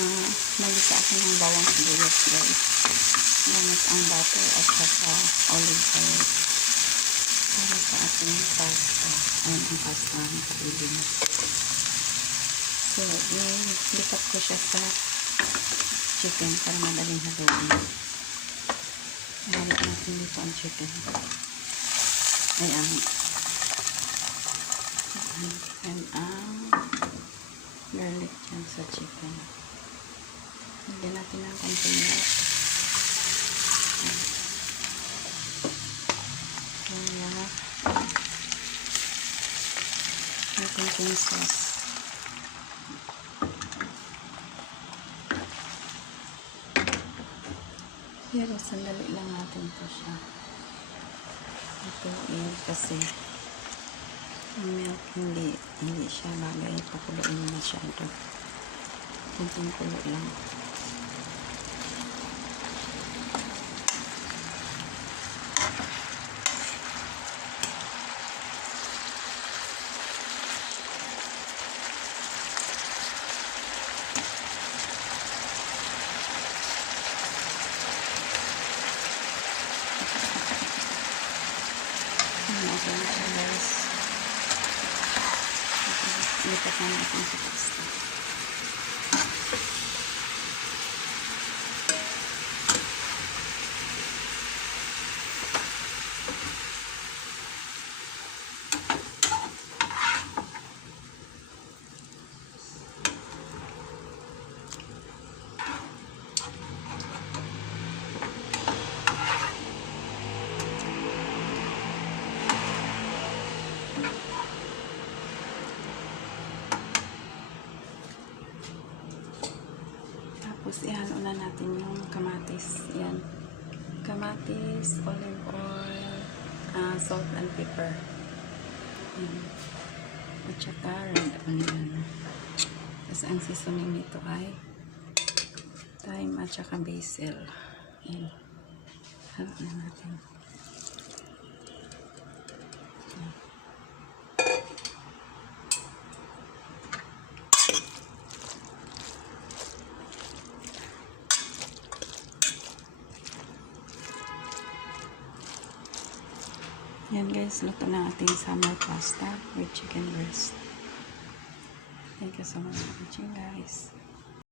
Nagisa ako ng bawang sibuyas guys. Gamit ang butter at saka olive oil para sa ating pasta. Ayan ang pasta ng kabili na. So, lipat ko siya sa chicken para madaling haluin. Halo natin dito ang chicken. Ayan. And garlic dyan sa chicken. Lagyan natin ng konting milk. Kaya may konting sauce. Pero sandali lang natin po siya. Ito kasi ang milk hindi siya bagay. Pakuloyin mo masyado. Kunting kulo lang. Okay na siya guys. Lipat na natin sa pasta. Tapos ihalo na natin yung kamatis. Yan. Kamatis, olive oil, salt and pepper. Yan. At saka red onion. Tapos ang seasoning nito ay thyme at saka basil. Yan. Halo na natin. Yan. Yan guys, luto na ating summer pasta with chicken breast. Thank you so much for watching guys.